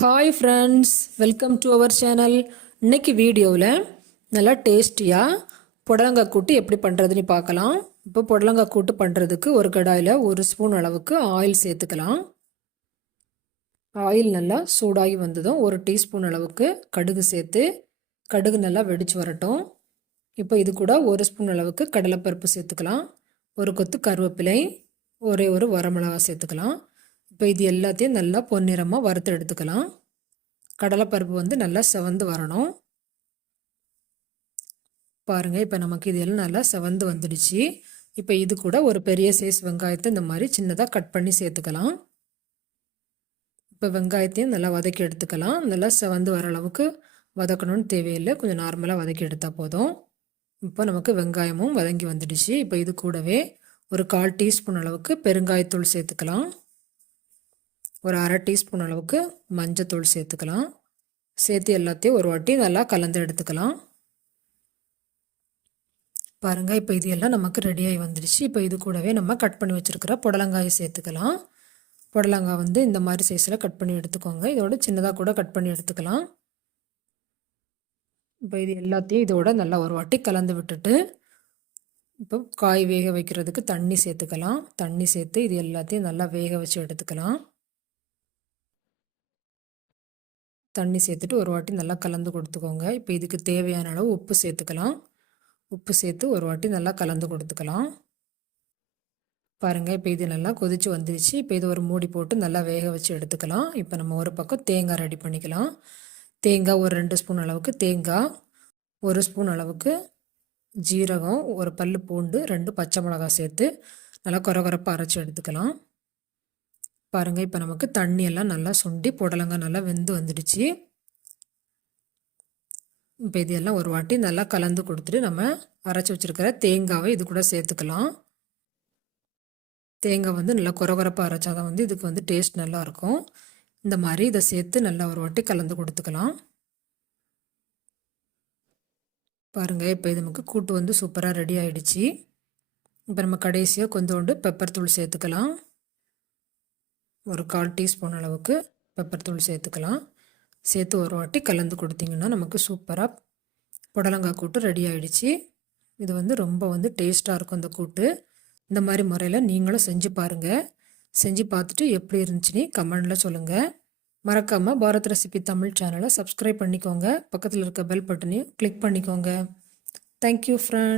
Hi friends welcome to our channel இன்னைக்கு வீடியோவில் நல்லா டேஸ்டியாக புடலங்காய் கூட்டு எப்படி பண்ணுறதுன்னு பார்க்கலாம். இப்போ புடலங்காய் கூட்டு பண்ணுறதுக்கு ஒரு கடாயில் ஒரு ஸ்பூன் அளவுக்கு ஆயில் சேர்த்துக்கலாம். ஆயில் நல்லா சூடாகி வந்ததும் ஒரு டீஸ்பூன் அளவுக்கு கடுகு சேர்த்து கடுகு நல்லா வெடிச்சு வரட்டும். இப்போ இது கூட ஒரு ஸ்பூன் அளவுக்கு கடலைப்பருப்பு சேர்த்துக்கலாம். ஒரு கொத்து கருவேப்பிலை ஒரே ஒரு வரமிளகா சேர்த்துக்கலாம். இப்போ இது எல்லாத்தையும் நல்லா பொன்னிறமாக வறுத்து எடுத்துக்கலாம். கடலைப்பருப்பு வந்து நல்லா செவந்து வரணும். பாருங்கள் இப்போ நமக்கு இது எல்லாம் நல்லா செவந்து வந்துடுச்சு. இப்போ இது கூட ஒரு பெரிய சைஸ் வெங்காயத்தை இந்த மாதிரி சின்னதாக கட் பண்ணி சேர்த்துக்கலாம். இப்போ வெங்காயத்தையும் நல்லா வதக்கி எடுத்துக்கலாம். நல்லா செவந்து வர அளவுக்கு வதக்கணும்னு தேவையில்லை. கொஞ்சம் நார்மலாக வதக்கி எடுத்தால் போதும். இப்போ நமக்கு வெங்காயமும் வதங்கி வந்துடுச்சு. இப்போ இது கூடவே ஒரு கால் டீஸ்பூன் அளவுக்கு பெருங்காயத்தூள் சேர்த்துக்கலாம். ஒரு அரை டீஸ்பூன் அளவுக்கு மஞ்சத்தூள் சேர்த்துக்கலாம். சேர்த்து எல்லாத்தையும் ஒரு வாட்டி நல்லா கலந்து எடுத்துக்கலாம். பாருங்கள் இப்போ இது எல்லாம் நமக்கு ரெடியாகி வந்துடுச்சு. இப்போ இது கூடவே நம்ம கட் பண்ணி வச்சுருக்கிற புடலங்காயை சேர்த்துக்கலாம். புடலங்காய் வந்து இந்த மாதிரி சைஸில் கட் பண்ணி எடுத்துக்கோங்க. இதோட சின்னதாக கூட கட் பண்ணி எடுத்துக்கலாம். இப்போ இது எல்லாத்தையும் இதோட நல்லா ஒரு வாட்டி கலந்து விட்டுட்டு இப்போ காய் வேக வைக்கிறதுக்கு தண்ணி சேர்த்துக்கலாம். தண்ணி சேர்த்து இது எல்லாத்தையும் நல்லா வேக வச்சு எடுத்துக்கலாம். தண்ணி சேர்த்துட்டு ஒரு வாட்டி நல்லா கலந்து கொடுத்துக்கோங்க. இப்போ இதுக்கு தேவையான அளவு உப்பு சேர்த்துக்கலாம். உப்பு சேர்த்து ஒரு வாட்டி நல்லா கலந்து கொடுத்துக்கலாம். பாருங்கள் இப்போ இது நல்லா கொதித்து வந்துருச்சு. இப்போ இது ஒரு மூடி போட்டு நல்லா வேக வச்சு எடுத்துக்கலாம். இப்போ நம்ம ஒரு பக்கம் தேங்காய் ரெடி பண்ணிக்கலாம். தேங்காய் ஒரு ரெண்டு ஸ்பூன் அளவுக்கு தேங்காய் ஒரு ஸ்பூன் அளவுக்கு ஜீரகம் ஒரு பல் பூண்டு ரெண்டு பச்சை மிளகாய் சேர்த்து நல்லா குறகுறப்பாக அரைச்சி எடுத்துக்கலாம். பாருங்கள் இப்போ நமக்கு தண்ணி எல்லாம் நல்லா சுண்டி புடலங்காய் நல்லா வெந்து வந்துடுச்சு. இப்போ இதெல்லாம் ஒரு வாட்டி நல்லா கலந்து கொடுத்துட்டு நம்ம அரைச்சி வச்சுருக்கிற தேங்காவை இது கூட சேர்த்துக்கலாம். தேங்காய் வந்து நல்லா குறகுறப்பாக அரைச்சா தான் வந்து இதுக்கு வந்து டேஸ்ட் நல்லாயிருக்கும் இந்த மாதிரி இதை சேர்த்து நல்லா ஒரு வாட்டி கலந்து கொடுத்துக்கலாம். பாருங்கள் இப்போ இது நமக்கு கூட்டு வந்து சூப்பராக ரெடி ஆகிடுச்சு இப்போ நம்ம கடைசியாக கொஞ்சோண்டு பெப்பர் தூள் சேர்த்துக்கலாம். ஒரு கால் டீஸ்பூன் அளவுக்கு பெப்பர் தூள் சேர்த்துக்கலாம். சேர்த்து ஒரு வாட்டி கலந்து கொடுத்திங்கன்னா நமக்கு சூப்பராக புடலங்காய் கூட்டு ரெடி ஆகிடுச்சு இது வந்து ரொம்ப வந்து டேஸ்ட்டாக இருக்கும் இந்த கூட்டு. இந்த மாதிரி முறையில் நீங்களும் செஞ்சு பாருங்கள் செஞ்சு பார்த்துட்டு எப்படி இருந்துச்சுன்னு கமெண்டில் சொல்லுங்கள் மறக்காமல் பாரத் ரெசிபி தமிழ் சேனலை சப்ஸ்கிரைப் பண்ணிக்கோங்க. பக்கத்தில் இருக்க பெல் பட்டனையும் கிளிக் பண்ணிக்கோங்க. Thank you friend